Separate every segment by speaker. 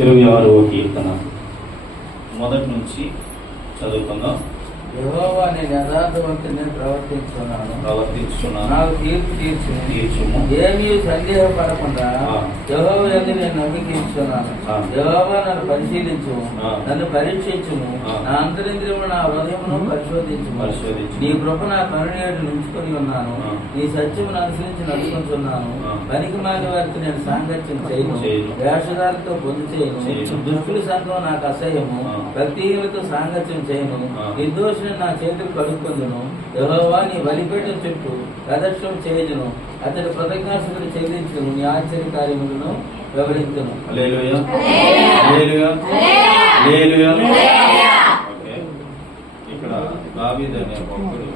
Speaker 1: ఇరవై ఆరవ కీర్తన. మొదటి నుంచి చదువుకుందాం.
Speaker 2: యెహోవా నేను యథార్థవంతుని ప్రవర్తించున్నాను
Speaker 1: ప్రవర్తించున్నాను
Speaker 2: నాకు తీర్పు తీర్చు
Speaker 1: తీర్చుము
Speaker 2: ఏమీ సందేహపడకుండా. యెహోవా యందు నేను నమ్మికించున్నాను. యెహోవా నన్ను పరిశీలించు. నన్ను పరీక్షించుము
Speaker 1: ఆ.
Speaker 2: నా అంతరింద్రియము నా హృదయమును పరిశోధించుము
Speaker 1: పరిశోధించుము.
Speaker 2: నీ కృప నా కరుణేటు నుంచుకొని ఉన్నాను. నీ సత్యమును అనుసరించి నడుచుకుంటున్నాను. పనికి మాలి వారికి నేను సాంగత్యం చేయను. వేషధాలతో పొందు చేయను. దుష్టుల సంఘం నాకు అసహ్యము. భక్తిహీనులతో సాంగత్యం చేయను
Speaker 1: ఆ.
Speaker 2: నిర్దోషిని నా చేతులు కడుక్కుందును. యెహోవా నీ బలిపీఠం చుట్టూ ప్రదక్షిణం చేయదును. అతడి కృతజ్ఞాసులు చెల్లించును. నీ ఆశ్చర్య కార్యములను వివరించును
Speaker 1: హల్లెలూయా. హల్లెలూయా. హల్లెలూయా. ఓకే. ఇక్కడ దావీద్ అనే భక్తుడు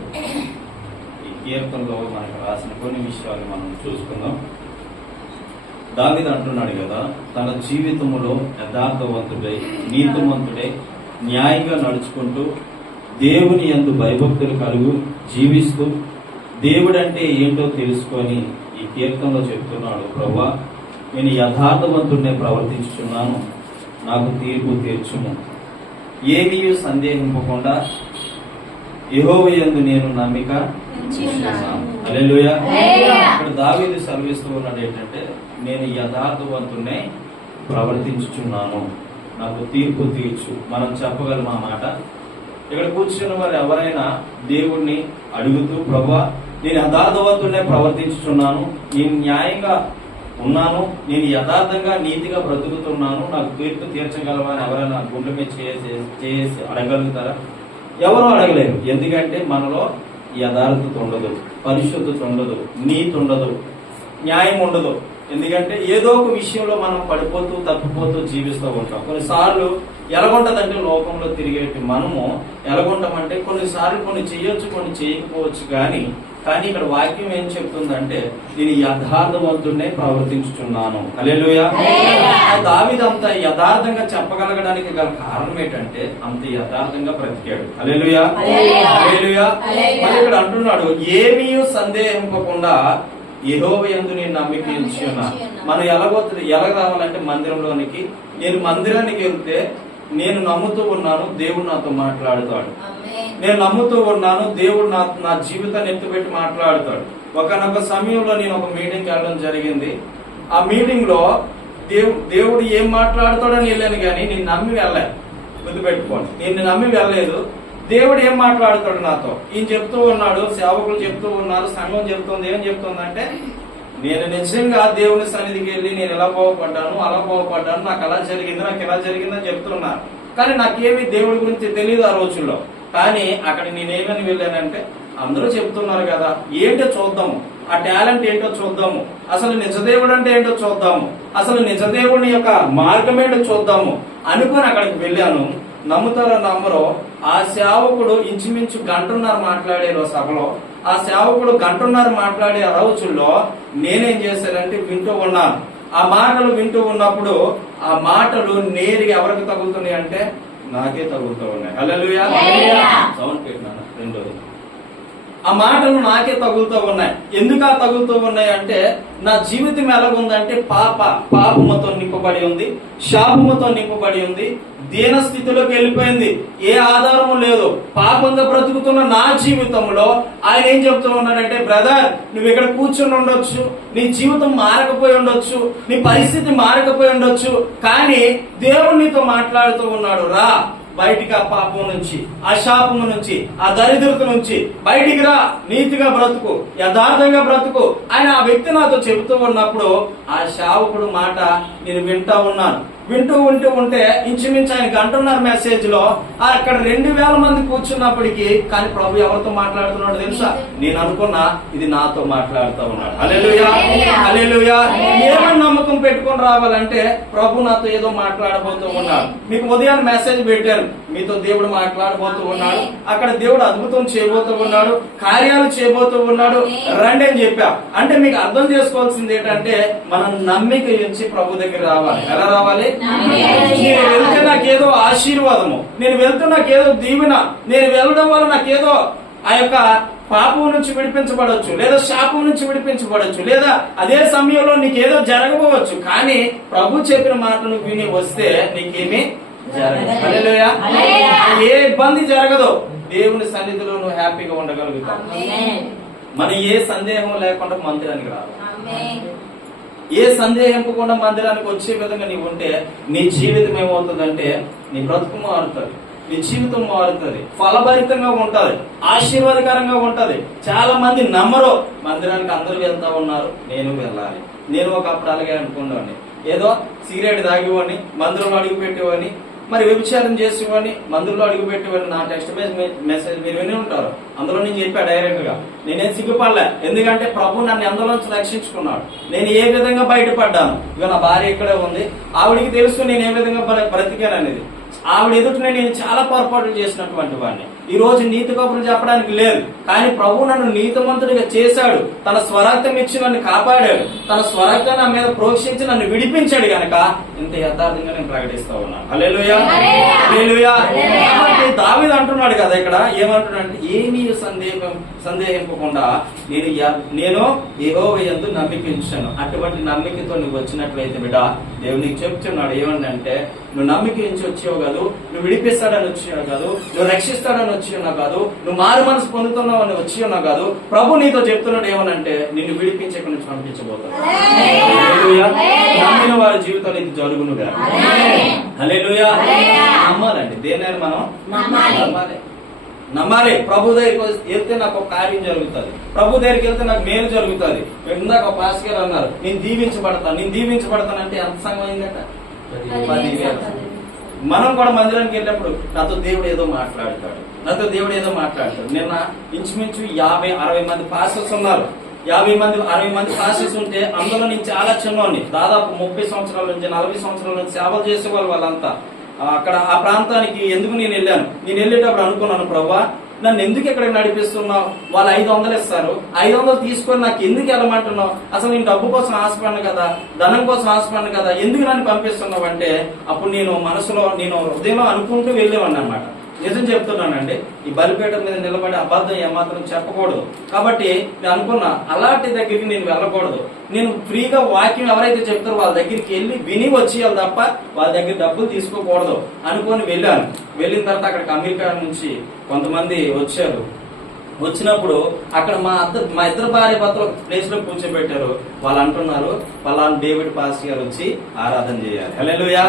Speaker 1: ఈ కీర్తనలో మనకు రాసిన కొన్ని విషయాలు మనం చూసుకుందాం. దావీద్ అంటున్నాడు కదా తన జీవితములో యథార్థవంతుడై నీతిమంతుడై న్యాయంగా నడుచుకుంటూ దేవుని యందు భయభక్తులు కలుగు జీవిస్తూ దేవుడంటే ఏంటో తెలుసుకొని ఈ కీర్తనలో చెప్తున్నాడు ప్రభా నేను యథార్థవంతుడినే ప్రవర్తించుచున్నాను. నాకు తీర్పు తీర్చుము. ఏమీ సందేహింపకుండా యెహోవయందు నేను నమ్మిక. హల్లెలూయా. ఇక్కడ దావీదు సెలవిస్తూ ఉన్నాడు ఏంటంటే నేను యథార్థవంతునే ప్రవర్తించుచున్నాను. నాకు తీర్పు తీర్చు. మనం చెప్పగలం ఆ మాట? ఇక్కడ కూర్చున్న వారు ఎవరైనా దేవుణ్ణి అడుగుతూ ప్రభా నేను యథార్థవంతుడే ప్రవర్తించుచున్నాను నేను న్యాయంగా ఉన్నాను నేను యథార్థంగా నీతిగా బ్రతుకుతున్నాను నాకు తీర్పు తీర్చగలమని ఎవరైనా గుండె మీద చేసి చేసి అడగలుగుతారా ఎవరు అడగలేరు. ఎందుకంటే మనలో యథార్థత ఉండదు పరిశుద్ధత ఉండదు నీతి ఉండదు న్యాయం ఉండదు. ఎందుకంటే ఏదో ఒక విషయంలో మనం పడిపోతూ తప్పిపోతూ జీవిస్తూ ఉంటాం. కొన్నిసార్లు ఎలాగుంటదంటే లోకంలో తిరిగేటి మనము ఎలాగుంటామంటే కొన్నిసార్లు కొన్ని చేయొచ్చు కొన్ని చేయకపోవచ్చు కానీ కానీ ఇక్కడ వాక్యం ఏం చెప్తుందంటే నేను యథార్థవంతుడినే ప్రవర్తించుచున్నాను. అలెలుయ దావిది అంత యథార్థంగా చెప్పగలగడానికి గల కారణం ఏంటంటే అంత యథార్థంగా బ్రతికాడు. Alleluia
Speaker 3: hallelujah.
Speaker 1: మరి ఇక్కడ అంటున్నాడు ఏమీ సందేహింపకుండా యెహోవ యందు నేను నమ్మిక ఉంచి ఉన్నాను మనం ఎలాగ రావాలంటే మందిరంలోనికి. నేను మందిరానికి వెళ్తే నేను నమ్ముతూ ఉన్నాను దేవుడు నాతో మాట్లాడుతాడు. నేను నమ్ముతూ ఉన్నాను దేవుడు నా నా జీవితాన్ని ఎత్తుపెట్టి మాట్లాడుతాడు. ఒకనొక సమయంలో నేను ఒక మీటింగ్కి వెళ్ళడం జరిగింది. ఆ మీటింగ్లో దేవు దేవుడు ఏం మాట్లాడతాడని వెళ్ళాను కానీ నేను నమ్మి వెళ్ళాను గుర్తుపెట్టుకోండి. నేను నమ్మి వెళ్ళలేదు. దేవుడు ఏం మాట్లాడతాడు నాతో? ఈయన చెప్తూ ఉన్నాడు సేవకులు చెప్తూ ఉన్నారు సంఘం చెప్తుంది ఏం చెప్తుందంటే నేను నిజంగా దేవుని సన్నిధికి వెళ్ళి నేను ఎలా బాగుపడ్డాను అలా బాగుపడ్డాను నాకు అలా జరిగింది నాకు ఇలా జరిగిందని చెప్తున్నారు కానీ నాకేమి దేవుడి గురించి తెలియదు ఆ రోజుల్లో. కానీ అక్కడ నేనేమని వెళ్ళానంటే అందరూ చెప్తున్నారు కదా ఏంటో చూద్దాము. ఆ టాలెంట్ ఏంటో చూద్దాము. అసలు నిజదేవుడు అంటే ఏంటో చూద్దాము. అసలు నిజదేవుని యొక్క మార్గం ఏంటో చూద్దాము. అనుకుని అక్కడికి వెళ్ళాను. నమ్ముతారో నమ్మరో ఆ సేవకుడు ఇంచుమించు గంటన్నర మాట్లాడారు సభలో ఆ సేవకుడు గంటన్నర మాట్లాడే రోజుల్లో నేనేం చేశానంటే వింటూ ఉన్నాను. ఆ మాటలు వింటూ ఉన్నప్పుడు ఆ మాటలు నేరుగా ఎవరికి తగులుతున్నాయి అంటే నాకే తగులుతూ ఉన్నాయి. హల్లెలూయా. సౌండ్ పెట్టినాను రెండోది. ఆ మాటలు నాకే తగులుతూ ఉన్నాయి. ఎందుకు ఆ తగులుతూ ఉన్నాయి అంటే నా జీవితం ఎలాగుందంటే పాప పాపముతో నింపబడి ఉంది శాపముతో నింపబడి ఉంది దీన స్థితిలోకి వెళ్ళిపోయింది. ఏ ఆధారము లేదు. పాపంగా బ్రతుకుతున్న నా జీవితంలో ఆయన ఏం చెప్తూ ఉన్నాడంటే బ్రదర్ నువ్వు ఇక్కడ కూర్చుని ఉండొచ్చు. నీ జీవితం మారకపోయి ఉండొచ్చు. నీ పరిస్థితి మారకపోయి ఉండొచ్చు. కానీ దేవుడు నీతో మాట్లాడుతూ ఉన్నాడు. రా. బయటికి ఆ పాపం నుంచి ఆ శాపము నుంచి ఆ దరిద్రత నుంచి బయటికి రా నీతిగా బ్రతుకు యథార్థంగా బ్రతుకు. ఆయన ఆ వ్యక్తి నాతో చెబుతూ ఉన్నప్పుడు ఆ శావకుడు మాట నేను వింటా ఉన్నాను. వింటూ ఉంటూ ఉంటే ఇంచుమించు ఆయనకి అంటున్నారు మెసేజ్లో అక్కడ రెండు వేల మంది కూర్చున్నప్పటికీ కానీ ప్రభు ఎవరితో మాట్లాడుతున్నాడు తెలుసా? నేను అనుకున్నా ఇది నాతో మాట్లాడుతూ ఉన్నాడు. అలెలుయా అలెలుయా ఏమని నమ్మకం పెట్టుకొని రావాలంటే ప్రభు నాతో ఏదో మాట్లాడబోతూ ఉన్నాడు. మీకు ఉదయాన్ని మెసేజ్ పెట్టారు. మీతో దేవుడు మాట్లాడబోతూ ఉన్నాడు. అక్కడ దేవుడు అద్భుతం చేయబోతూ ఉన్నాడు. కార్యాలు చేయబోతూ ఉన్నాడు. రండి అని చెప్పా. అంటే మీకు అర్థం చేసుకోవాల్సింది ఏంటంటే మనం నమ్మిక ఉంచి ప్రభు దగ్గర రావాలి. ఎలా రావాలి? నేను వెళ్తే నాకేదో ఆశీర్వాదము. నేను వెళ్తే నాకేదో దీవెన. నేను వెళ్ళడం వల్ల నాకేదో ఆ యొక్క పాపం నుంచి విడిపించబడవచ్చు లేదా శాపం నుంచి విడిపించబడవచ్చు లేదా అదే సమయంలో నీకు ఏదో జరగవచ్చు కానీ ప్రభు చెప్పిన మాట నువ్వు విని వస్తే నీకేమీ జరగదు. ఏ ఇబ్బంది జరగదు. దేవుని సన్నిధిలో నువ్వు హ్యాపీగా ఉండగలుగుతావు. మన ఏ సందేహం లేకుండా మందిరానికి రాదు. ఏ సందేహింపకుండా మందిరానికి వచ్చే విధంగా నీవు ఉంటే నీ జీవితం ఏమవుతుందంటే నీ బ్రతుకు మారుతుంది. నీ జీవితం మారుతుంది. ఫలభరితంగా ఉంటుంది. ఆశీర్వాదకరంగా ఉంటుంది. చాలా మంది నమ్మరు. మందిరానికి అందరూ వెళ్తా ఉన్నారు. నేను వెళ్ళాలి. నేను ఒకప్పుడు అలాగే అనుకున్నాను. ఏదో సిగరెట్ తాగేవాడిని మందిరంలో అడుగు పెట్టేవాడిని మరి వ్యభిచారం చేసేవాడిని మందుల్లో అడుగు నా టెక్స్ట్ మెసేజ్ మీరు విని ఉంటారు. అందులో నేను చెప్పా డైరెక్ట్గా. నేనేం సిగ్గుపడలే. ఎందుకంటే ప్రభు నన్ను అందులోంచి రక్షించుకున్నాడు. నేను ఏ విధంగా బయటపడ్డాను? ఇక నా భార్య ఇక్కడే ఉంది. ఆవిడికి తెలుసు నేను ఏ విధంగా బ్రతికాను అనేది ఆవిడ ఎదుట నేను చాలా పొరపాట్లు చేసినటువంటి వాడిని. ఈ రోజు నీతి కబుర్లు చెప్పడానికి లేదు. కానీ ప్రభు నన్ను నీతిమంతుడిగా చేశాడు. తన స్వరక్తం ఇచ్చి నన్ను కాపాడాడు. తన స్వరక్తం నా మీద ప్రోక్షించి నన్ను విడిపించాడు గనక ఇంత యథార్థంగా నేను ప్రకటిస్తా ఉన్నాను. కాబట్టి దావీదు అంటున్నాడు కదా ఇక్కడ. ఏమంటున్నాడంటే ఏమీ సందేహం సందేహింపకుండా నేను నేను యెహోవా యందు నమ్మిక ఉంచాను అటువంటి నమ్మికతో నువ్వు వచ్చినట్లయితే బిడ్డ దేవుడు నీకు చెప్తున్నాడు ఏమంటే నువ్వు నమ్మిక ఉంచి వచ్చావు కాదు నువ్వు విడిపిస్తాడని వచ్చావు కాదు నువ్వు రక్షిస్తాడని వచ్చి ఉన్నావు కాదు నువ్వు మారు మనసు పొందుతున్నావు అని వచ్చి ఉన్నావు కాదు. ప్రభు నీతో చెప్తున్నాడు ఏమనంటే నిన్ను విడిపించి ఇక్కడి నుంచి పంపించబోతాడు. నమ్మిన వారి జీవితంలో ఇది జరుగునుగా. హల్లెలూయా. నమ్మాలండి. దేనైనా మనం?
Speaker 3: నమ్మాలి.
Speaker 1: నమ్మాలి. ప్రభు దగ్గరికి వెళ్తే నాకు ఒక కార్యం జరుగుతుంది. ప్రభు దగ్గరికి వెళ్తే నాకు మేలు జరుగుతుంది. ఇందాక పాస్ గారు అన్నారు నేను దీవించబడతాను. నేను దీవించబడతానంటే ఎంత సంఘం అయిందట పదివేలు. మనం కూడా మందిరానికి వెళ్ళినప్పుడు నాతో దేవుడు ఏదో మాట్లాడతాడు. నాతో దేవుడు ఏదో మాట్లాడతాడు. నిన్న ఇంచుమించు యాభై అరవై మంది పాస్టర్స్ ఉన్నారు. యాభై మంది అరవై మంది పాస్టర్స్ ఉంటే అందులో నేను చాలా చిన్నోని దాదాపు ముప్పై సంవత్సరాల నుంచి నలభై సంవత్సరాల నుంచి సేవలు చేసేవాళ్ళు వాళ్ళంతా. అక్కడ ఆ ప్రాంతానికి ఎందుకు నేను వెళ్ళాను? నేను వెళ్ళేటప్పుడు అనుకున్నాను ప్రభా నన్ను ఎందుకు ఎక్కడికి నడిపిస్తున్నావు? వాళ్ళు ఐదు వందలు ఇస్తారు. ఐదు వందలు తీసుకొని నాకు ఎందుకు వెళ్ళమంటున్నావు? అసలు నేను డబ్బు కోసం ఆశపడను కదా? ధనం కోసం ఆశపడను కదా? ఎందుకు నన్ను పంపిస్తున్నావు అంటే అప్పుడు నేను మనసులో నేను హృదయంలో అనుకుంటూ వెళ్ళేవాడిని అనమాట నిజం చెప్తున్నానండి ఈ బలిపీఠం మీద నిలబడి అబద్ధం ఏమాత్రం చెప్పకూడదు. కాబట్టి నేను అనుకున్నా అలాంటి దగ్గరికి నేను వెళ్ళకూడదు. నేను ఫ్రీగా వాక్యం ఎవరైతే చెప్తారో వాళ్ళ దగ్గరికి వెళ్ళి విని వచ్చేయాలి తప్ప వాళ్ళ దగ్గర డబ్బులు తీసుకోకూడదు అనుకొని వెళ్ళాను. వెళ్ళిన తర్వాత అక్కడికి అమెరికా నుంచి కొంతమంది వచ్చారు. వచ్చినప్పుడు అక్కడ మా అత్త మా ఇద్దరు భార్య భర్తలు ప్లేస్లో కూర్చోబెట్టారు. వాళ్ళు అంటున్నారు వాళ్ళ డేవిడ్ పాస్ గారు వచ్చి ఆరాధన చేయాలి. హల్లెలూయా.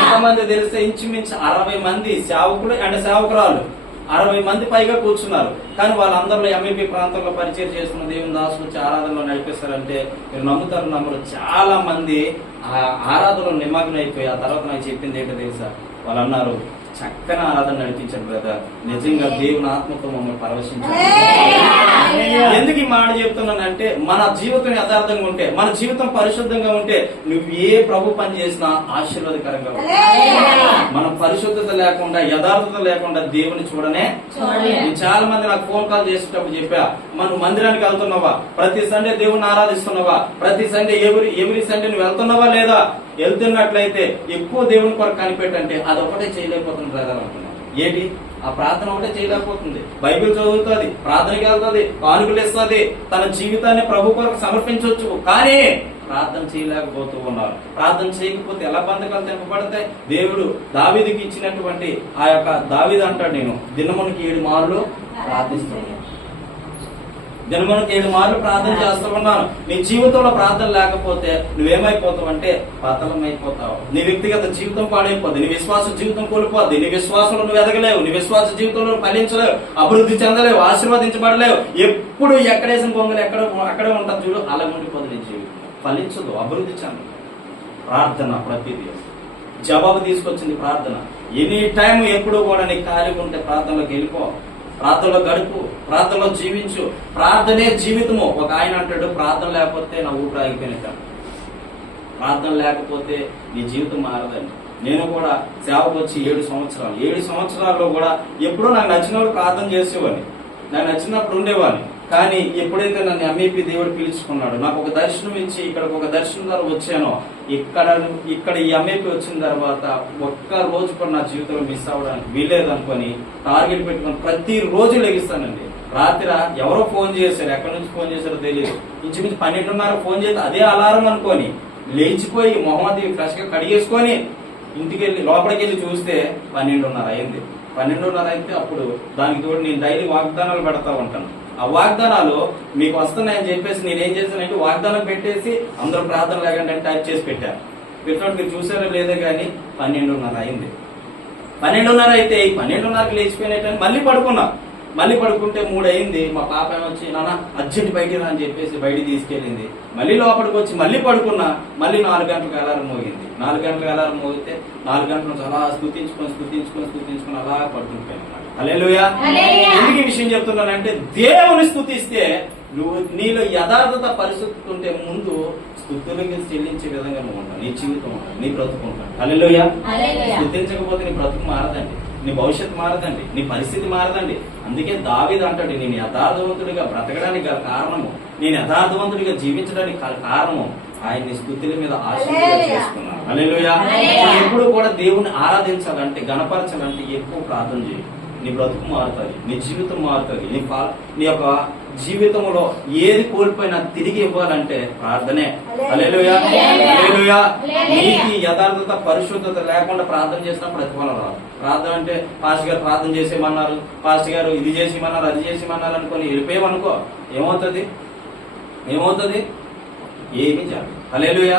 Speaker 1: ఎంతమంది తెలిస్తే ఇంచుమించు అరవై మంది సేవకులు అండ్ సేవకురాలు. అరవై మంది పైగా కూర్చున్నారు. కానీ వాళ్ళందరిలో ఎంఈపీ ప్రాంతంలో పరిచయం చేస్తున్న దేవుని దాసు వచ్చి ఆరాధనలో నడిపిస్తారంటే మీరు నమ్ముతారు నమ్మరు. చాలా మంది ఆ ఆరాధనలో నిమగ్నం అయిపోయి ఆ తర్వాత నాకు చెప్పింది ఏంటో తెలుసా? వాళ్ళు అన్నారు చక్కని ఆరాధన నడిపించారు బ్రదర్. నిజంగా దేవుని ఆత్మతో మమ్మల్ని పరవశించారు ఎందుకు ఈ మాట చెప్తున్నానంటే మన జీవితం యథార్థంగా ఉంటే మన జీవితం పరిశుద్ధంగా ఉంటే నువ్వు ఏ ప్రభు పని చేసినా ఆశీర్వాదకరంగా. మనం పరిశుద్ధత లేకుండా యథార్థత లేకుండా దేవుని చూడనే చాలా మంది నాకు ఫోన్ కాల్ చేసేటప్పుడు చెప్పా మనం మందిరానికి వెళ్తున్నావా? ప్రతి సండే దేవుని ఆరాధిస్తున్నావా? ప్రతి సండే ఎవరి ఎవరి సండే నువ్వు వెళ్తున్నావా లేదా? వెళ్తున్నట్లయితే ఎక్కువ దేవుని కొరకు కనిపెట్టంటే అదొకటే చేయలేకపోతుంది బ్రదర్ అంటున్నాను ఏంటి? ఆ ప్రార్థన ఒకటే చేయలేకపోతుంది. బైబిల్ చదువుతుంది ప్రార్థనకి వెళ్తుంది కానుకలు ఇస్తుంది తన జీవితాన్ని ప్రభు కొరకు సమర్పించవచ్చు. కానీ ప్రార్థన చేయలేకపోతూ ఉన్నారు. ప్రార్థన చేయకపోతే ఎలా బంధకాలు తెంపబడతాయి? దేవుడు దావీదుకి ఇచ్చినటువంటి ఆ యొక్క దావీదు అంటాడు నేను దినమునికి ఏడు మార్లు ప్రార్థిస్తున్నాను దినమునికి ఏడు మార్లు ప్రార్థన చేస్తూ ఉన్నాను నీ జీవితంలో ప్రార్థన లేకపోతే నువ్వేమైపోతావు అంటే పతలమైపోతావు. నీ వ్యక్తిగత జీవితం పాడైపోద్ది. నీ విశ్వాస జీవితం కోల్పోద్ది. నీ విశ్వాసంలో నువ్వు ఎదగలేవు. నీ విశ్వాస జీవితంలో ఫలించలేవు. అభివృద్ధి చెందలేవు. ఆశీర్వదించబడలేవు. ఎప్పుడు ఎక్కడేసిన పొంగలు ఎక్కడ అక్కడే ఉంటుంది చూడు అలా ఉండిపోతుంది నీ జీవితం. ఫలించదు. అభివృద్ధి చెందదు. ప్రార్థన ప్రతిదీ. జవాబు తీసుకొచ్చింది ప్రార్థన. ఎనీ టైం ఎప్పుడు కూడా నీ ఖాళీగా ఉంటే ప్రార్థనలోకి వెళ్ళిపో. ప్రార్థనలో గడుపు ప్రార్థనలో జీవించు. ప్రార్థనే జీవితము. ఒక ఆయన అంటాడు ప్రార్థన లేకపోతే నా ఊపిరి ఆగిపోయినట్టు ప్రార్థన లేకపోతే నీ జీవితం మారదండి. నేను కూడా సేవకు వచ్చి ఏడు సంవత్సరాలు. ఏడు సంవత్సరాల్లో కూడా ఎప్పుడో నాకు నచ్చిన వాళ్ళు ప్రార్థన చేసేవాడిని. నాకు నచ్చినప్పుడు ఉండేవాడిని. కానీ ఎప్పుడైతే నన్ను ఎంఈపీ దేవుడు పిలుచుకున్నాడు నాకు ఒక దర్శనం ఇచ్చి ఇక్కడ ఒక దర్శనం ద్వారా వచ్చానో ఇక్కడ ఇక్కడ ఈ ఎంఈపీ వచ్చిన తర్వాత ఒక్క రోజు కూడా నా జీవితంలో మిస్ అవ్వడానికి వీలేదు అనుకొని టార్గెట్ పెట్టుకొని ప్రతి రోజు లెగిస్తానండి. రాత్రి ఎవరో ఫోన్ చేశారు ఎక్కడి నుంచి ఫోన్ చేశారో తెలియదు ఇంచుమించు పన్నెండున్నర ఫోన్ చేసి అదే అలారం అనుకొని లేచిపోయి మొహమ్మద్ ఫ్రెష్గా కడిగేసుకొని ఇంటికి వెళ్ళి లోపలికి వెళ్ళి చూస్తే పన్నెండున్నర అయింది. పన్నెండున్నర అయితే అప్పుడు దానికి తోడు నేను డైలీ వాగ్దానాలు పెడతా ఉంటాను. ఆ వాగ్దానాలు మీకు వస్తున్నాయని చెప్పేసి నేనేం చేశానంటే వాగ్దానం పెట్టేసి అందరూ ప్రార్థన లేకుండా టైప్ చేసి పెట్టారు. పెట్టినట్టు మీరు చూసారో లేదో కానీ పన్నెండున్నర అయింది. పన్నెండున్నర అయితే ఈ పన్నెండున్నరకు లేచిపోయినట్టు మళ్ళీ పడుకున్నా. మళ్ళీ పడుకుంటే మూడు అయింది. మా పాప ఏమొచ్చి నాన్న అర్జెంట్ బయటికి రా అని చెప్పేసి బయటికి తీసుకెళ్ళింది. మళ్ళీ లోపలికి వచ్చి మళ్ళీ పడుకున్నా మళ్ళీ నాలుగు గంటలకు అలారం మోగింది. నాలుగు గంటలకు అలారం మోగితే నాలుగు గంటల నుంచి అలా స్థుతించుకొని స్థుతించుకొని స్థుతించుకొని అలా పడుకుంటున్నాను ఎందుకు ఈ విషయం చెప్తున్నానంటే దేవుని స్థుతిస్తే నువ్వు నీలో యథార్థత పరిస్థితి ఉంటే ముందు స్థుతులకి చెల్లించే విధంగా నువ్వు ఉంటావు నీ జీవితం ఉంటుంది నీ బ్రతుకు హల్లెలూయా.
Speaker 3: హల్లెలూయా.
Speaker 1: స్థుతించకపోతే నీ బ్రతుకు మారదండి. నీ భవిష్యత్తు మారదండి. నీ పరిస్థితి మారదండి. అందుకే దావీదు అంటాడు నేను యథార్థవంతుడిగా బ్రతకడానికి గల కారణము నేను యథార్థవంతుడిగా జీవించడానికి గల కారణము ఆయన్ని స్థుతుల మీద ఆశీర్వాదం. చేసుకున్నాను. నువ్వు ఎప్పుడు కూడా దేవుని ఆరాధించాలంటే గణపరచాలంటే ఎక్కువ ప్రార్థన చేయి నీ బ్రతుకు మారుతుంది నీ జీవితం మారుతుంది నీ పా నీ యొక్క జీవితంలో ఏది కోల్పోయినా తిరిగి ఇవ్వాలంటే ప్రార్థనే. హల్లెలూయా.
Speaker 3: హల్లెలూయా.
Speaker 1: హల్లెలూయా.
Speaker 3: హల్లెలూయా.
Speaker 1: నీతి యథార్థత పరిశుద్ధత లేకుండా ప్రార్థన చేసినప్పుడు ప్రతిఫలం రాదు ప్రార్థన అంటే పాస్టర్ గారు ప్రార్థన చేసేయమన్నారు. పాస్టర్ గారు ఇది చేసేయమన్నారు అది చేసేయమన్నారు అనుకొని వెళ్ళిపోయామనుకో ఏమవుతుంది? ఏమవుతుంది? ఏమీ జరగదు. హల్లెలూయా.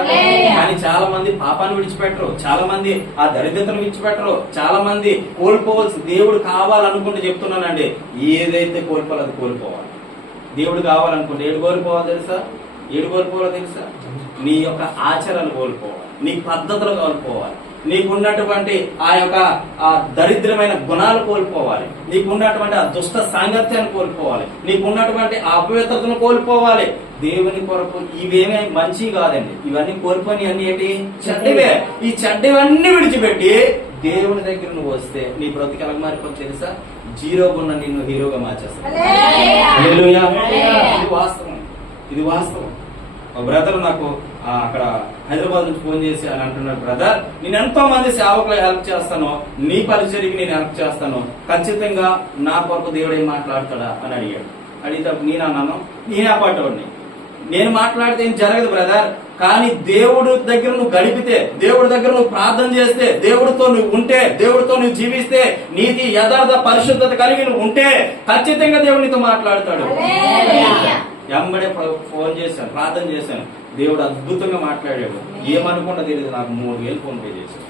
Speaker 1: కానీ చాలా మంది పాపాన్ని విడిచిపెట్టరు. చాలా మంది ఆ దరిద్రతను విడిచిపెట్టరు. చాలా మంది కోల్పోవలసి దేవుడు కావాలనుకుంటే చెప్తున్నానండి. ఏదైతే కోల్పోవాలో అది కోల్పోవాలి. దేవుడు కావాలనుకుంటే ఏడు కోల్పోవాలి తెలుసా? ఏడు కోల్పోవాలో తెలుసా? నీ యొక్క ఆచరణ కోల్పోవాలి. నీ పద్ధతులు కోల్పోవాలి. నీకున్నటువంటి ఆ యొక్క ఆ దరిద్రమైన గుణాలు కోల్పోవాలి. నీకున్నటువంటి ఆ దుష్ట సాంగత్యాన్ని కోల్పోవాలి. నీకున్నటువంటి ఆ అపవిత్రతను కోల్పోవాలి. దేవుని కొరకు ఇవేమీ మంచి కాదండి. ఇవన్నీ కోల్పోని అన్ని ఏంటి? చెడ్డవే. ఈ చెడ్డవన్నీ విడిచిపెట్టి దేవుని దగ్గర నువ్వు వస్తే నీ బ్రతికి ఎలా మారిపోతుంది తెలుసా? జీరో ఉన్న నిన్ను హీరోగా మార్చేస్తా
Speaker 3: హల్లెలూయా.
Speaker 1: హల్లెలూయా.
Speaker 3: హల్లెలూయా.
Speaker 1: ఇది వాస్తవం. ఇది వాస్తవం. ఒక బ్రదర్ నాకు అక్కడ హైదరాబాద్ నుంచి ఫోన్ చేసి అని అంటున్నాడు బ్రదర్ నేను ఎంతో మంది సేవకులు హెల్ప్ చేస్తాను నీ పరిచర్కి నేను హెల్ప్ చేస్తాను ఖచ్చితంగా నా కొరకు దేవుడు ఏం మాట్లాడతాడా? అని అడిగాడు. అడిగితే నేను అన్నాను నేనే అపాటోడిని నేను మాట్లాడితే ఏం జరగదు బ్రదర్ కానీ దేవుడు దగ్గర నువ్వు గడిపితే దేవుడి దగ్గర నువ్వు ప్రార్థన చేస్తే దేవుడితో నువ్వు ఉంటే దేవుడితో నువ్వు జీవిస్తే నీతి యథార్థ పరిశుద్ధత కలిగి నువ్వు ఉంటే ఖచ్చితంగా దేవుడు నీతో మాట్లాడతాడు. ఎంబడే ఫోన్ చేశాను ప్రార్థన చేశాను. దేవుడు అద్భుతంగా మాట్లాడాడు. ఏమనుకున్నా తెలియదు నాకు మూడు వేలు ఫోన్ పే చేశాడు.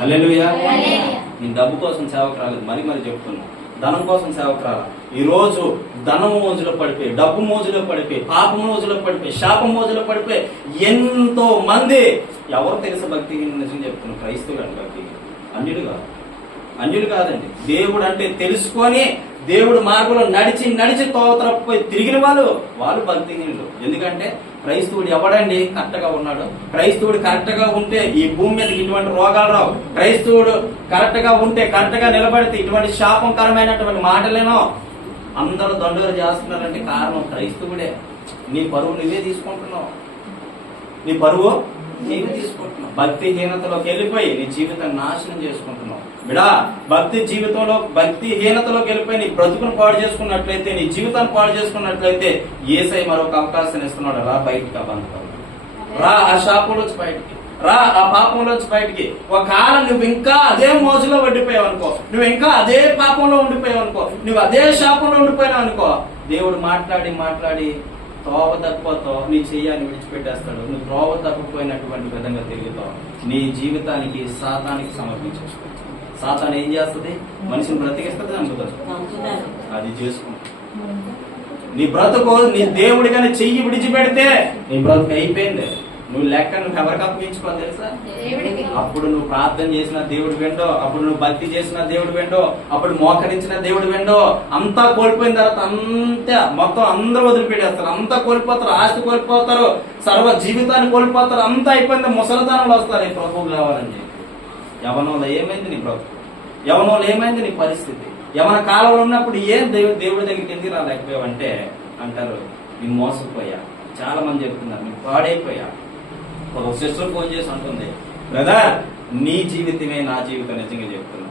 Speaker 1: హల్లెలూయా
Speaker 3: హల్లెలూయా.
Speaker 1: నేను డబ్బు కోసం సేవకు రాలేదు మరి మరి చెప్తున్నా. ధనం కోసం సేవకు రాలా? ఈరోజు ధనం మోజులో పడిపోయి డబ్బు మోజులో పడిపోయి పాప మోజులో పడిపోయి శాప మోజులో పడిపోయి ఎంతో మంది ఎవరు తెలుసు భక్తి నిజం చెప్తున్నా క్రైస్తవులు అండి భక్తి అన్యుడు కాదు. అన్యుడు కాదండి. దేవుడు అంటే తెలుసుకొని దేవుడు మార్గంలో నడిచి నడిచి తోతరపోయి తిరిగిన వాళ్ళు వాళ్ళు భక్తిహీనులు. ఎందుకంటే క్రైస్తవుడు ఎవడండి? కరెక్ట్గా ఉన్నాడు. క్రైస్తవుడు కరెక్ట్గా ఉంటే ఈ భూమి మీదకి ఇటువంటి రోగాలు రావు. క్రైస్తవుడు కరెక్ట్గా ఉంటే కరెక్ట్గా నిలబడితే ఇటువంటి శాపంకరమైనటువంటి మాటలేనో అందరూ దండోరు చేస్తున్నారంటే కారణం క్రైస్తవుడే. నీ పరువు నువ్వే తీసుకుంటున్నావు. నీ పరువు నీవే తీసుకుంటున్నావు. భక్తిహీనతలోకి వెళ్ళిపోయి నీ జీవితాన్ని నాశనం చేసుకుంటున్నావు. బిడా భక్తి జీవితంలో భక్తిహీనతలోకి వెళ్ళిపోయి నీ బ్రతుకును పాడు చేసుకున్నట్లయితే నీ జీవితాన్ని పాడు చేసుకున్నట్లయితే ఏసై మరొక అవకాశం ఇస్తున్నాడు. రా బయటికి ఆ రా ఆ శాపంలోంచి బయటికి. రా ఆ పాపంలోంచి బయటికి. ఒక నువ్వు ఇంకా అదే మోజులో పడిపోయావు అనుకో నువ్వు ఇంకా అదే పాపంలో ఉండిపోయావు అనుకో నువ్వు అదే శాపంలో ఉండిపోయావు అనుకో దేవుడు మాట్లాడి మాట్లాడి త్రోవ తక్కువతో నీ చెయ్యాన్ని విడిచిపెట్టేస్తాడు. నువ్వు త్రోవ తప్పిపోయినటువంటి విధంగా తిరుగుతావు. నీ జీవితానికి సాతానికి సమర్పించేస్తావు సాతాన్ ఏం చేస్తుంది? మనిషిని బ్రతికిస్తుంది చంపుతుంది అది చేసుకుంటా. నీ బ్రతుకు నీ దేవుడిగానే చెయ్యి విడిచిపెడితే నీ బ్రతుకు అయిపోయింది. నువ్వు లెక్క నువ్వు ఎవరికి అప్పగించుకోవాలి తెలుసా. అప్పుడు నువ్వు ప్రార్థన చేసిన దేవుడు వెండో అప్పుడు నువ్వు భక్తి చేసిన దేవుడు వెండో అప్పుడు మోకరించిన దేవుడు వెండో అంతా కోల్పోయిన తర్వాత అంతా మొత్తం అందరూ వదిలిపెట్టేస్తారు. అంతా కోల్పోతారు ఆస్తి కోల్పోతారు సర్వ జీవితాన్ని కోల్పోతారు అంతా అయిపోయింది ముసలితనంలో వస్తారు. ఈ ప్రభువు కావాలని చెప్పి. యవనంలో ఏమైంది నీ బ్రతుకు యవనంలో ఏమైంది నీ పరిస్థితి? యవన కాలంలో ఉన్నప్పుడు ఏం దేవుడు దేవుడి దగ్గరికి ఎందుకు రాలేకపోయావంటే అంటారు నేను మోసపోయా. చాలా మంది చెప్తున్నారు నేను పాడైపోయా. సిస్టర్ ఫోన్ చేసి అంటుంది బ్రదర్ నీ జీవితమే నా జీవితం నిజంగా చెప్తున్నా.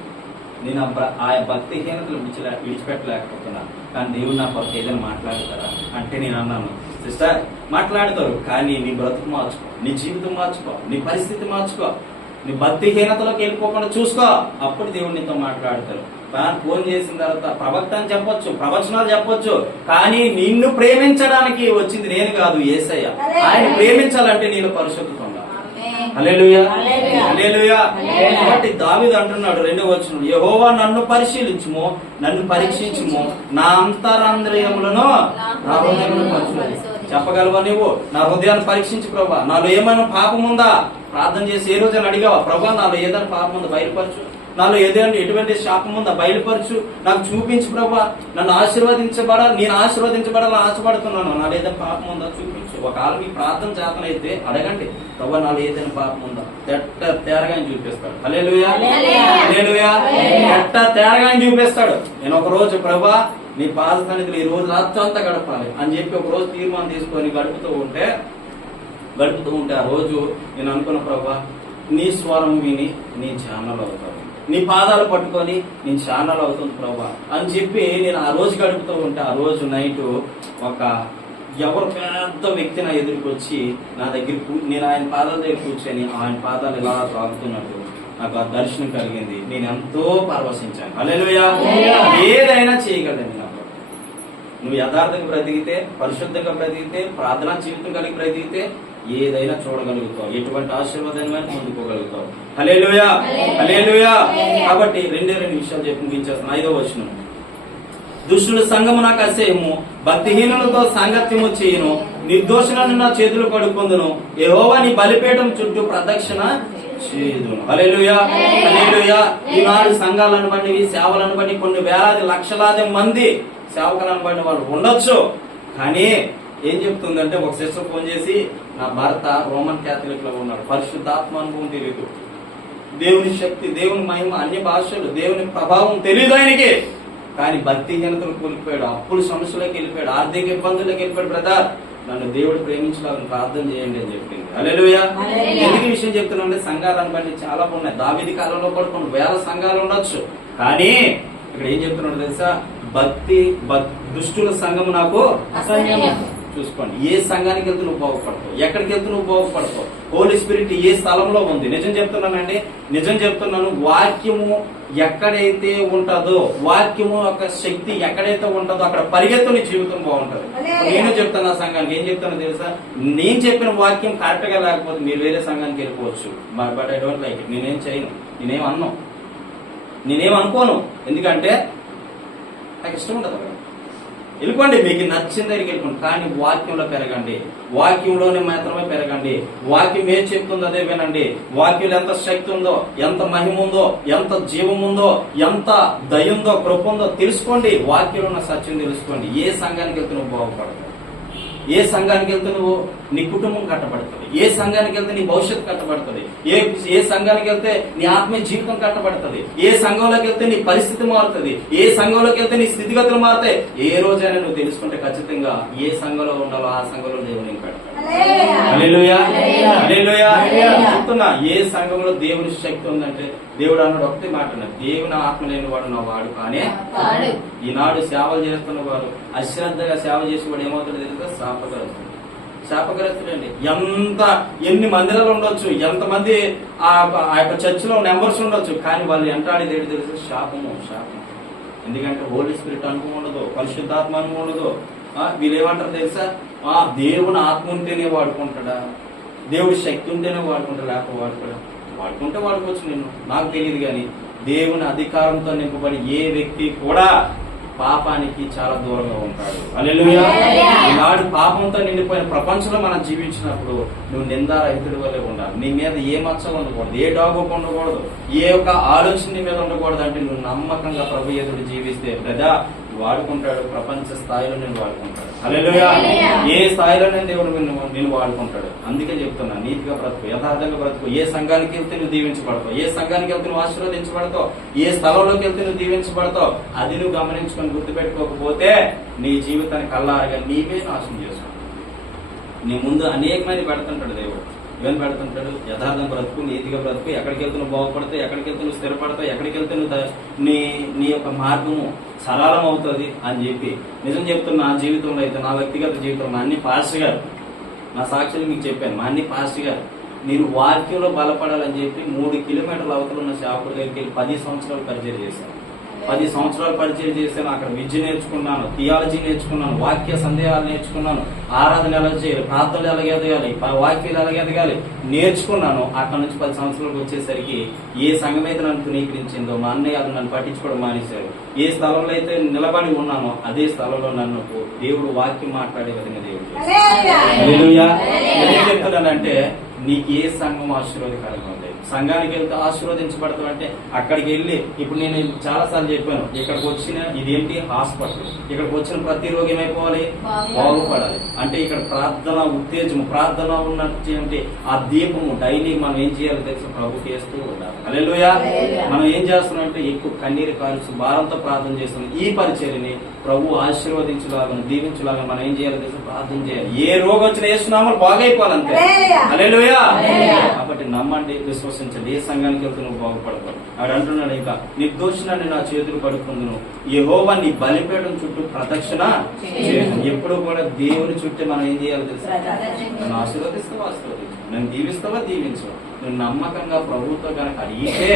Speaker 1: నేను ఆ భక్తిహీనతలు విడిచిలే విడిచిపెట్టలేకపోతున్నాను కానీ దేవుడు నా కొరకు ఏదైనా మాట్లాడతారా? అంటే నేను అన్నాను సిస్టర్ మాట్లాడతారు కానీ నీ బ్రతుకు మార్చుకో నీ జీవితం మార్చుకో నీ పరిస్థితి మార్చుకో. నీ భక్తిహీనతలోకి వెళ్ళిపోకుండా చూసుకో. అప్పుడు దేవుడు నీతో మాట్లాడతారు కానీ ఫోన్ చేసిన తర్వాత ప్రవక్త అని చెప్పొచ్చు ప్రవచనాలు చెప్పొచ్చు కానీ నిన్ను ప్రేమించడానికి వచ్చింది నేను కాదు ఏసయ్య. ఆయన ప్రేమించాలంటే నేను. హల్లెలూయా. కాబట్టి దావీదు అంటున్నాడు రెండో వచనం. యెహోవా నన్ను పరిశీలించుము నన్ను పరీక్షించుము. నా అంతరంద్రియములను నా హృదయములను పరిశోధించు. చెప్పగలవా నువ్వు? నా హృదయాన్ని పరీక్షించు ప్రభా. నాలో ఏమైనా పాపం ఉందా ప్రార్థన చేసి ఏ రోజైనా అడిగావా? ప్రభా నాలో ఏదైనా పాపం ఉందా బయలుపరచు. నాలో ఏదైనా ఎటువంటి శాపం ఉందా బయలుపరచు. నాకు చూపించు ప్రభా. నన్ను ఆశీర్వదించబడాలి నేను ఆశీర్వదించబడాలని ఆశపడుతున్నాను. నాలో ఏదైనా పాపం ఉందా చూపించు. ఒకవేళ మీ ప్రార్థన చేతనైతే అడగండి. ప్రభా నాలో ఏదైనా పాపం ఉందా. తెట్ట తేరగా చూపిస్తాడు. హల్లెలూయా.
Speaker 3: హల్లెలూయా.
Speaker 1: తెట్ట తేరగా చూపిస్తాడు. నేను ఒక రోజు ప్రభా నీ పాద సన్నిధిలో ఈ రోజు రాత్రి అంతా గడపాలి అని చెప్పి ఒక రోజు తీర్మానం తీసుకొని గడుపుతూ ఉంటే గడుపుతూ ఉంటే ఆ రోజు నేను అనుకున్న ప్రభా నీ స్వరం విని నీ ఛానల్ అవుతాను. నీ పాదాలు పట్టుకొని నేను ఛానల్ అవుతుంది ప్రభా అని చెప్పి నేను ఆ రోజు గడుపుతూ ఉంటే ఆ రోజు నైట్ ఒక ఎవరు పెద్ద వ్యక్తి నా ఎదురుకు వచ్చి నా దగ్గర నేను ఆయన పాదాల దగ్గర కూర్చొని ఆయన పాదాలు ఇలా తాగుతున్నట్టు నాకు ఆ దర్శనం కలిగింది. నేను ఎంతో పరవశించాను. హల్లెలూయా. ఏదైనా చేయగలండి నాకు నువ్వు యథార్థంగా బ్రతికితే పరిశుద్ధంగా బ్రతికితే ప్రార్థనా జీవితం కలిగి బ్రతికితే ఏదైనా చూడగలుగుతావు. ఎటువంటి ఆశీర్వాదమైన పొందుకోగలుగుతావు. హలేలుయా హలేలుయా కాబట్టి రెండే రెండు విషయాలు చెప్పి ముగించేస్తాను. ఐదో వచనం. దుష్టుడు సంఘము నాకు అసేయము భక్తిహీనులతో సాంగత్యము చేయను. నిర్దోషులను నా చేతులు పడుకుందును. యెహోవా నీ బలిపీఠం చుట్టూ ప్రదక్షిణ చేయుదును. హల్లెలూయా. హల్లెలూయా. ఈనాడు సంఘాలను బట్టి సేవలను బట్టి కొన్ని వేలాది లక్షలాది మంది సేవకులను బట్టి వాళ్ళు ఉండొచ్చు. కానీ ఏం చెప్తుందంటే ఒక సిస్టర్ ఫోన్ చేసి నా భర్త రోమన్ క్యాథలిక్లో ఉన్నాడు. పరిశుద్ధాత్మ అనుభవం తెలియదు దేవుని శక్తి దేవుని మహిమ అన్ని భాషలు దేవుని ప్రభావం తెలియదు ఆయనకి. కానీ భక్తిహీనతలు కూలిపోయాడు. అప్పుల సమస్యలోకి వెళ్ళిపోయాడు. ఆర్థిక ఇబ్బందుల్లోకి వెళ్ళిపోయాడు బ్రదర్ నన్ను దేవుడు ప్రేమించాలని ప్రార్థన చేయండి అని చెప్పింది. హల్లెలూయా. ఎందుకు విషయం చెప్తున్నానంటే సంఘాలను బట్టి చాలా ఉన్నాయి. దావిది కాలంలో కూడా కొన్ని వేల సంఘాలు ఉండొచ్చు. కానీ ఇక్కడ ఏం చెప్తున్నాడు తెలుసా? భక్తి భక్- దుష్టుల సంఘం నాకు
Speaker 3: అసహ్యం.
Speaker 1: చూసుకోండి. ఏ సంఘానికి వెళ్తే నువ్వు బాగుపడతావు? ఎక్కడికి వెళ్తే నువ్వు బాగుపడతావు? హోలీ స్పిరిట్ ఏ స్థలంలో ఉంది? నిజం చెప్తున్నానండి. నిజం చెప్తున్నాను. వాక్యము ఎక్కడైతే ఉంటుందో వాక్యము యొక్క శక్తి ఎక్కడైతే ఉంటుందో అక్కడ పరిగెత్తు నీ జీవితం బాగుంటది. నేను చెప్తాను ఆ సంఘానికి ఏం చెప్తానో తెలుసా? నేను చెప్పిన వాక్యం కరెక్ట్గా లేకపోతే మీరు వేరే సంఘానికి వెళ్ళిపోవచ్చు. But I don't like it నేనేం చేయను. నేనేం అన్నాను నేనేం అనుకోను. ఎందుకంటే నాకు ఇష్టం ఉండదు. వెళ్ళిపోండి మీకు నచ్చిన దగ్గరికి వెళ్ళిపోండి కానీ వాక్యంలో పెరగండి. వాక్యంలోనే మాత్రమే పెరగండి. వాక్యం ఏం చెప్తుందో అదే వినండి. వాక్యంలో ఎంత శక్తి ఉందో ఎంత మహిమ ఉందో ఎంత జీవం ఉందో ఎంత దయ ఉందో కృప ఉందో తెలుసుకోండి. వాక్యంలో ఉన్న సత్యం తెలుసుకోండి. ఏ సంఘానికి వెళ్తే నువ్వు బాగుపడతావు? ఏ సంఘానికి వెళ్తే నువ్వు నీ కుటుంబం కట్టబడుతుంది. ఏ సంఘానికి వెళ్తే నీ భవిష్యత్తు కట్టబడుతుంది. ఏ ఏ సంఘానికి వెళ్తే నీ ఆత్మీయ జీవితం కట్టబడుతుంది. ఏ సంఘంలోకి వెళ్తే నీ పరిస్థితి మారుతుంది. ఏ సంఘంలోకి వెళ్తే నీ స్థితిగతులు మారుతాయి. ఏ రోజైనా నువ్వు తెలుసుకుంటే ఖచ్చితంగా ఏ సంఘంలో ఉండాలో ఆ సంఘంలో దేవుని. చెప్తున్నా ఏ సంఘంలో దేవుని శక్తి ఉందంటే దేవుడు అన్నాడు ఒకటి మాట. దేవుని ఆత్మ లేని వాడు నా వాడు కానీ. ఈనాడు సేవలు చేస్తున్న వారు అశ్రద్ధగా సేవ చేసి వాడు ఏమవుతాడు తెలుసా? శాపగ్రస్తుడు. శాపగ్రస్తుడండి ఎంత ఎన్ని మందిరాలు ఉండొచ్చు ఎంతమంది ఆ ఆ యొక్క చర్చిలో నెంబర్స్ ఉండొచ్చు కానీ వాళ్ళు ఎంటాడేది ఏంటి తెలుసు శాపము శాపం. ఎందుకంటే హోలీ స్పిరిట్ అనుభవం ఉండదు పరిశుద్ధాత్మ అనుభవం ఉండదు. ఆ, వీళ్ళు ఏమంటారు తెలుసా? ఆ దేవుని ఆత్మ ఉంటేనే వాడుకుంటాడా? దేవుడి శక్తి ఉంటేనే వాడుకుంటా లేకపోతే వాడుకోడా? వాడుకుంటే వాడుకోవచ్చు నేను నాకు తెలియదు కానీ దేవుని అధికారంతో నింపబడి ఏ వ్యక్తి కూడా పాపానికి చాలా దూరంగా ఉంటాడు. అల్లెలుయా. ఈనాడు పాపంతో నిండిపోయిన ప్రపంచంలో మనం జీవించినప్పుడు నువ్వు నిందారహితుడి వల్లే ఉండాలి నీ మీద ఏ మచ్చ ఉండకూడదు ఏ డాగు ఉండకూడదు ఏ ఒక్క ఆలోచన నీ మీద ఉండకూడదు అంటే నువ్వు నమ్మకంగా ప్రభు ఎదురు జీవిస్తే ప్రజా వాడుకుంటాడు ప్రపంచ స్థాయిలో నేను వాడుకుంటాడు ఏ స్థాయిలోనే దేవుడు నిన్ను నేను వాడుకుంటాడు. అందుకే చెప్తున్నా నీతిగా బ్రతుకు యథార్థంగా బ్రతుకు. ఏ సంఘానికి వెళ్తే నువ్వు దీవించబడతావు? ఏ సంఘానికి వెళ్తే నువ్వు ఆశీర్వదించబడతావు? ఏ స్థలంలోకి వెళ్తే నువ్వు దీవించబడతావు? అది నువ్వు గమనించుకొని గుర్తుపెట్టుకోకపోతే నీ జీవితాన్ని కల్లారగా నీవే నాశనం చేసుకో. నీ ముందు అనేకమైన పెడుతుంటాడు దేవుడు. ఇబ్బంది పెడుతుంటాడు యథార్థం బ్రతుకు నీతిగా బ్రతుకు ఎక్కడికి వెళ్తే నువ్వు బాగుపడతావు ఎక్కడికి వెళ్తే నువ్వు స్థిరపడతావు ఎక్కడికి వెళ్తే నువ్వు నీ నీ యొక్క మార్గము సరళం అవుతుంది అని చెప్పి. నిజం చెప్తున్న నా జీవితంలో అయితే నా వ్యక్తిగత జీవితంలో అన్ని పాస్టర్ గారు నా సాక్షులు మీకు చెప్పాను మా అన్ని పాస్టర్ గారు మీరు వాక్యంలో బలపడాలని చెప్పి మూడు కిలోమీటర్ల అవతల ఉన్న షాపుల దగ్గరికి వెళ్ళి పది సంవత్సరాలు పరిచయం చేశాను పది సంవత్సరాలు పరిచయం చేశాను అక్కడ విద్య నేర్చుకున్నాను థియాలజీ నేర్చుకున్నాను వాక్య సందేహాలు నేర్చుకున్నాను ఆరాధన ఎలా చేయాలి ప్రార్థనలు ఎలా ఎదగాలి వాక్యాలు ఎలా ఎదగాలి నేర్చుకున్నాను. అక్కడ నుంచి పది సంవత్సరాలకు వచ్చేసరికి ఏ సంఘం అయితే నన్ను తునీకరించిందో మా అన్నయ్య అది నన్ను పట్టించుకోవడం మానేశారు. ఏ స్థలంలో అయితే నిలబడి ఉన్నానో అదే స్థలంలో నన్ను దేవుడు వాక్యం మాట్లాడే విధంగా దేవుడు చెప్తున్నానంటే నీకు ఏ సంఘం ఆశీర్వాదకరంగా ఉంది. సంఘానికి వెళ్తే ఆశీర్వదించబడతావు అంటే అక్కడికి వెళ్ళి ఇప్పుడు నేను చాలా సార్లు చెప్పాను ఇక్కడికి వచ్చిన ఇదేంటి? హాస్పిటల్. ఇక్కడికి వచ్చిన ప్రతి రోగి ఏమైపోవాలి? బాగుపడాలి. అంటే ఇక్కడ ప్రార్థన ఉత్తేజము ప్రార్థన ఉన్నటువంటి ఆ దీపము డైలీ మనం ఏం చేయాలి తెలుసు? ప్రభుకి వేస్తూ ఉండాలి. హల్లెలూయా. మనం ఏం చేస్తున్నాం అంటే ఎక్కువ కన్నీరు కాల్చి భారంతో ప్రార్థన చేస్తున్నాం. ఈ పరిచర్ని ప్రభు ఆశీర్వదించులాగా దీవించులాగా మనం ఏం చేయాలి తెలుసు? ప్రార్థన చేయాలి. ఏ రోగం వచ్చినా వేస్తున్నామో.
Speaker 3: హల్లెలూయా.
Speaker 1: హల్లెలూయా. కాబట్టి నమ్మండి విశ్వసించండి. ఏ సంఘానికి వెళ్తే నువ్వు బాగుపడతావు? ఆడు అంటున్నాడు ఇంకా నిర్దోషణాన్ని నా చేతులు కడుక్కుందును యెహోవా నీ బలిపీఠం చుట్టూ ప్రదక్షిణ ఎప్పుడు కూడా దేవుని చుట్టూ మనం ఏం చేయాలి తెలుసా? నన్ను ఆశీర్వదిస్తావా ఆశీర్వదించు. నన్ను దీవిస్తావా దీవించు. నువ్వు నమ్మకంగా ప్రభుత్వం గనక అడిగితే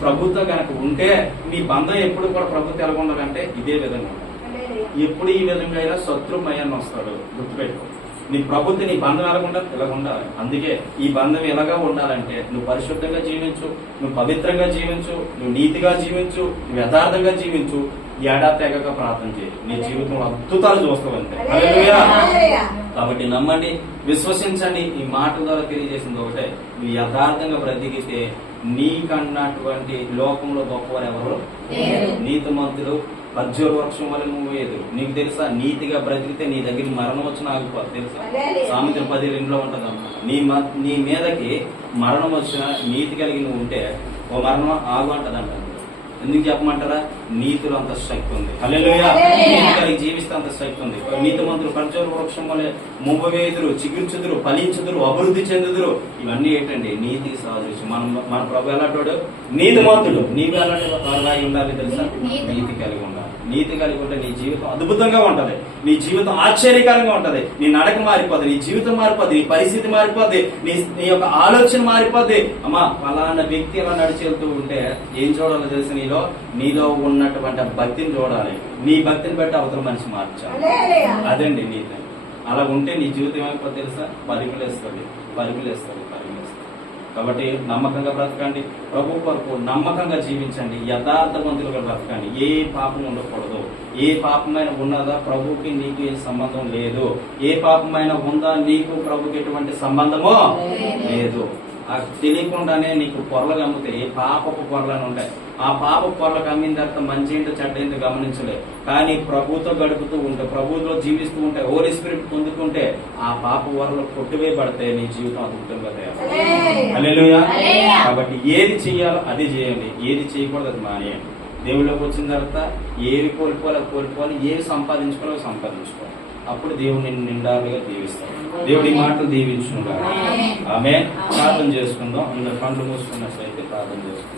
Speaker 1: ప్రభుత్వం గనక ఉంటే నీ బంధం ఎప్పుడు కూడా ప్రభుత్వం ఎలా ఉండాలంటే ఇదే విధంగా ఎప్పుడు ఈ విధంగా అయినా శత్రుమయ్యని వస్తాడు. గుర్తుపెట్టుకో. నీ ప్రభుత్వం నీ బంధం ఎలాగుండా? ఇలా ఉండాలి అందుకే ఈ బంధం ఎలాగా ఉండాలంటే నువ్వు పరిశుద్ధంగా జీవించు నువ్వు పవిత్రంగా జీవించు నువ్వు నీతిగా జీవించు నువ్వు యథార్థంగా జీవించు. ఏడా తెగక ప్రార్థన చేయి. నీ జీవితంలో అద్భుతాలు చూస్తావు అంతే. కాబట్టి నమ్మండి విశ్వసించండి. ఈ మాట ద్వారా తెలియజేసింది ఒకటే. నువ్వు యథార్థంగా బ్రతికితే నీకన్నటువంటి లోకంలో గొప్పవారు ఎవరు. నీతిమంతులు. ఖర్జూర వృక్షం వల్ల నువ్వు ఎదురు నీకు తెలుసా నీతిగా బ్రతికితే నీ దగ్గర మరణం వచ్చిన ఆగిపోదు తెలుసా. సామెతల పది రెండులో ఉంటదమ్మా. నీ మ- నీ మీదకి మరణం వచ్చిన నీతి కలిగి నువ్వు ఉంటే ఓ మరణం ఆగు అంటదంట. ఎందుకు చెప్పమంటారా? నీతిలో అంత శక్తి ఉంది. కలిగి జీవిస్తే అంత శక్తి ఉంది. నీతి మంత్రులు ఖర్జూర వృక్షం వల్ల మువ్వవేదురు చిగుర్చుదురు ఫలించుదురు అభివృద్ధి చెందుదురు. ఇవన్నీ ఏంటండి? నీతి సాదృశ్యం మనం మన ప్రభు ఎలాంటి నీతి మంతుడు నీవు ఎలాంటి ఉండాలి తెలుసా?
Speaker 3: నీతి.
Speaker 1: నీతి కలిగి ఉండాలి. నీతి కలిగి ఉంటే నీ జీవితం అద్భుతంగా ఉంటది. నీ జీవితం ఆశ్చర్యకరంగా ఉంటది. నీ నడక మారిపోద్ది నీ జీవితం మారిపోద్ది నీ పరిస్థితి మారిపోద్ది నీ నీ యొక్క ఆలోచన మారిపోద్ది. అమ్మా ఫలానా వ్యక్తి ఎలా నడిచి వెళ్తూ ఉంటే ఏం చూడాలో తెలుసు నీలో? నీలో ఉన్నటువంటి భక్తిని చూడాలి. నీ భక్తిని బట్టి అవతల మనిషి మార్చాలి. అదండి నీతి. అలా ఉంటే నీ జీవితం ఏమైపోతుంది తెలుసా? పరిమిలేస్తుంది పరిమిలేస్తుంది కాబట్టి నమ్మకంగా బ్రతకండి. ప్రభు కొరకు నమ్మకంగా జీవించండి. యథార్థవంతులుగా బ్రతకండి. ఏ పాపం ఉండకూడదు. ఏ పాపమైన ఉన్నదా ప్రభుకి నీకు ఏ సంబంధం లేదు. ఏ పాపమైన ఉందా నీకు ప్రభుకి ఎటువంటి సంబంధమో
Speaker 3: లేదు.
Speaker 1: తెలియకుండానే నీకు పొరలు అమ్మితే ఏ పాపపు పొరలను ఉంటాయి. ఆ పాప పొరలకు అమ్మిన తర్వాత మంచి ఏంటో చెడ్డ ఏంటో గమనించలేదు. కానీ ప్రభుతో గడుపుతూ ఉంటే ప్రభుతో జీవిస్తూ ఉంటే ఓరి స్పిరిట్ పొందుకుంటే ఆ పాప పొరలు కొట్టివేయబడితే నీ జీవితం అద్భుతంగా తయారు. కాబట్టి ఏది చేయాలో అది చేయండి. ఏది చేయకూడదు అది మానేయండి. దేవుళ్ళకి వచ్చిన తర్వాత ఏవి కోల్పోవాలి కోల్పోవాలి. ఏవి సంపాదించుకోవాలో సంపాదించుకోవాలి. అప్పుడు దేవుడు నిన్ను నిండాలుగా దీవిస్తాడు. దేవుడి మాటలు దీవించుకుంటాడు. ఆమె ప్రార్థన చేసుకుందాం. అందరు కళ్ళు మూసుకున్నట్లయితే ప్రార్థన చేసుకుందాం.